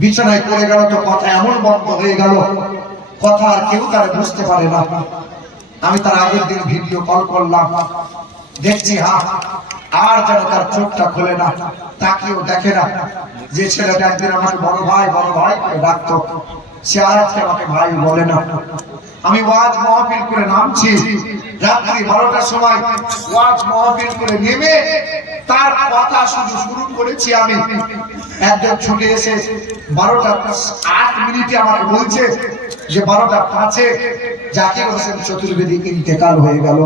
বিছানায় পড়ে গেল তো কথা এমন বন্ধ হয়ে গেল, কথা আর কেউ তারা বুঝতে পারে না। আমি তার আগের দিন ভিডিও কল করলাম, দেখছি আর যেন তার চোখটা খোলে না, তাকিয়েও দেখে না। যে ছেলেটা একদিন আমাকে বড় ভাই করে ডাকতো, সে আর আজকে আমাকে ভাই বলে না। আমি ওয়াজ মাহফিল করে নামছি, রাত্রি 12টার সময় ওয়াজ মাহফিল করে নেমে তার কথা শুরু করেছি আমি। একদম ছুটে এসে 12:08 আমাকে বলছে যে 12:05 জাকির হোসেন চতুর্বেদী ইন্তেকাল হয়ে গেল।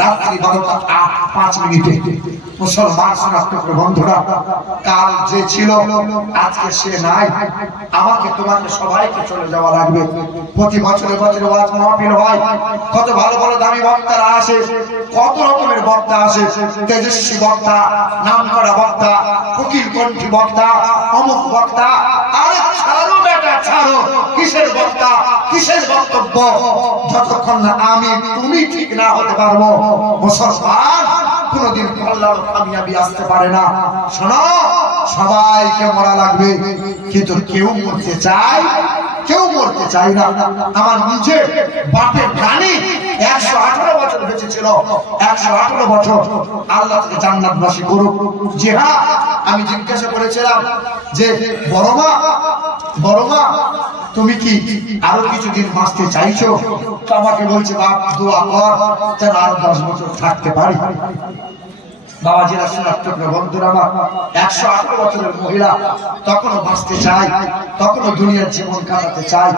রাত্রি 12:05 মুসলমান শনাক্ত বন্ধুরা, কাল যে ছিল আজকে সে নাই। আমাকে তোমাকে সবাইকে চলে যাওয়া লাগবে। প্রতি বছরে বছরে ওয়াজ মাহফিল হয়, কত ভালো ভালো দামি বক্তারা আসে, কত রকমের বক্তা আসে, তেজস্বী বক্তা, নামকরা বক্তা, ফকির কণ্ঠী বক্তা, অমুক বক্তা। আরে ছাড়ো বেটা ছাড়ো, কিসের বক্তা, কিসের বক্তব্য, যতক্ষণ না আমি তুমি ঠিক না হতে পারবো মুসলমান কোনদিন আল্লাহর কামিয়াবি আসতে পারে না। শোনো, সবাইকে মরা লাগবে, কিন্তু কেউ মরতে চায়, কেউ মরতে চায় না। আমার নিজে বাপের গানি 118 বছর বেঁচে ছিল, 118 বছর আল্লাহ তাকে জান্নাতবাসী করুক। জি হ্যাঁ, আমি জিজ্ঞাসা করেছিলাম যে বড় মা তুমি কি আরো কিছুদিন বাঁচতে চাইছো? তো আমাকে বলছে বাপ দোয়া কর যেন আরো 10 বছর থাকতে পারি। বাবাজিরা শোনার বন্ধুরা, আমার 118 বছরের মহিলা তখনও বাঁচতে চায়, তখনও দুনিয়ার জীবন কাটাতে চায়।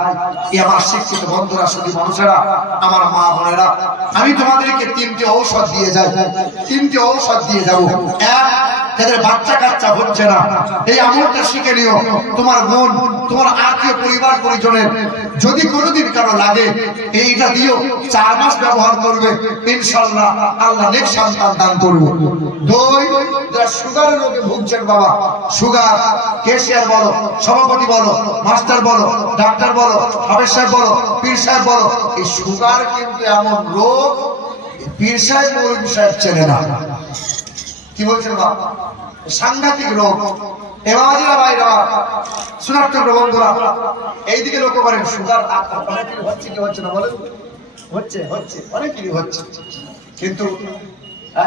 এই আমার শিক্ষিত বন্ধুরা, শুধু মানুষেরা, আমার মা বোনেরা, আমি তোমাদেরকে 3টে ঔষধ দিয়ে যাই, 3টে ঔষধ দিয়ে যাবো। এক, যাদের বাচ্চা কাচ্চা হচ্ছে না, এই আমলটা শিখে নিও। তোমার বোন, তোমার আত্মীয় পরিবার পরিজনের যদি কোনোদিন কারো লাগে, এইটা দিও, 4 মাস ব্যবহার করবে, ইনশাআল্লাহ আল্লাহ নেক সন্তান দান করবে। 2, যারা সুগারের রোগে ভুগছেন, বাবা সুগার, কেশিয়ার বলো, সভাপতি বলো, মাস্টার বলো, ডাক্তার বলো, হাফেজ সাহেব বলো, পীর সাহেব বলো, এই সুগার কিন্তু এমন রোগ পীর সাহেব মৌলভী সাহেব চেনে না। কি বলছেন বাবা? সাংঘাতিক রোগ। এবাজিরা ভাইরা, শোনার বন্ধুরা, এইদিকে লক্ষ্য করেন, সুগার অনেকেরই হচ্ছে, কি হচ্ছে না বলেন? হচ্ছে অনেকেরই হচ্ছে, কিন্তু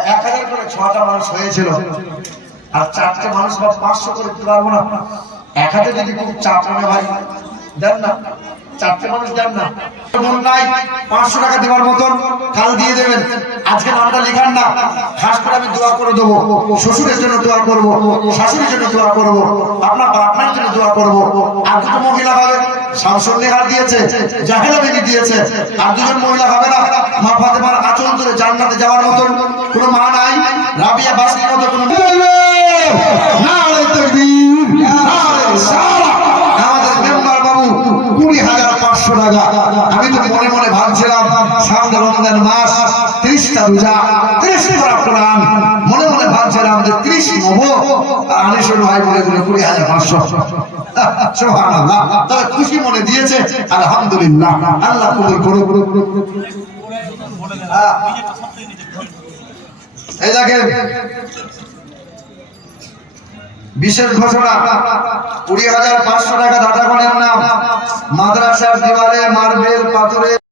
1000 করে 6টা মানুষ হয়েছিল, আর 4টে মানুষ বা 500 করে দিতে পারবো না। এক হাতে যদি খুব চাপ মনে ভাই দেন না, 4টে মানুষ দেন না, মন নাই 500 টাকা দেওয়ার মতন, কাল দিয়ে দেবেন। আজকে নামটা লিখান না, খাস করে আমি দোয়া করে দেবো, শ্বশুরের জন্য দোয়া করবো, শাশুড়ির জন্য দোয়া করবো, আপনার বাপমার জন্য দোয়া করবো। আর 2টো মহিলা হবে, শামসুন্নেহার দিয়েছে, জাহেলা বেবি দিয়েছে, আর 2জন মহিলা হবে না, মা ফাতেমার আঁচল ধরে জান্নাতে যাওয়ার মতন কোনো মা নাই, রাবিয়া বাসির মতো কোনো আমাদের মেম্বার বাবু 20,500 টাকা। আমি তো মনে মনে ভাবছিলাম সামনে রমজান মাস, 30টা রোজা, 30 পারা কোরআন, মনে মনে ভাবছিলাম যে 30 নেবো, আর আনিসুর ভাই বলে দিল 20,500। সুবহানাল্লাহ, তবে খুশি মনে দিয়েছে, আলহামদুলিল্লাহ, আল্লাহ কবুল করুক। এই দেখেন বিশেষ ঘোষণা, 20,500 টাকা দাতা গণের নাম, মাদ্রাসার দেওয়ালে মার্বেল পাথরে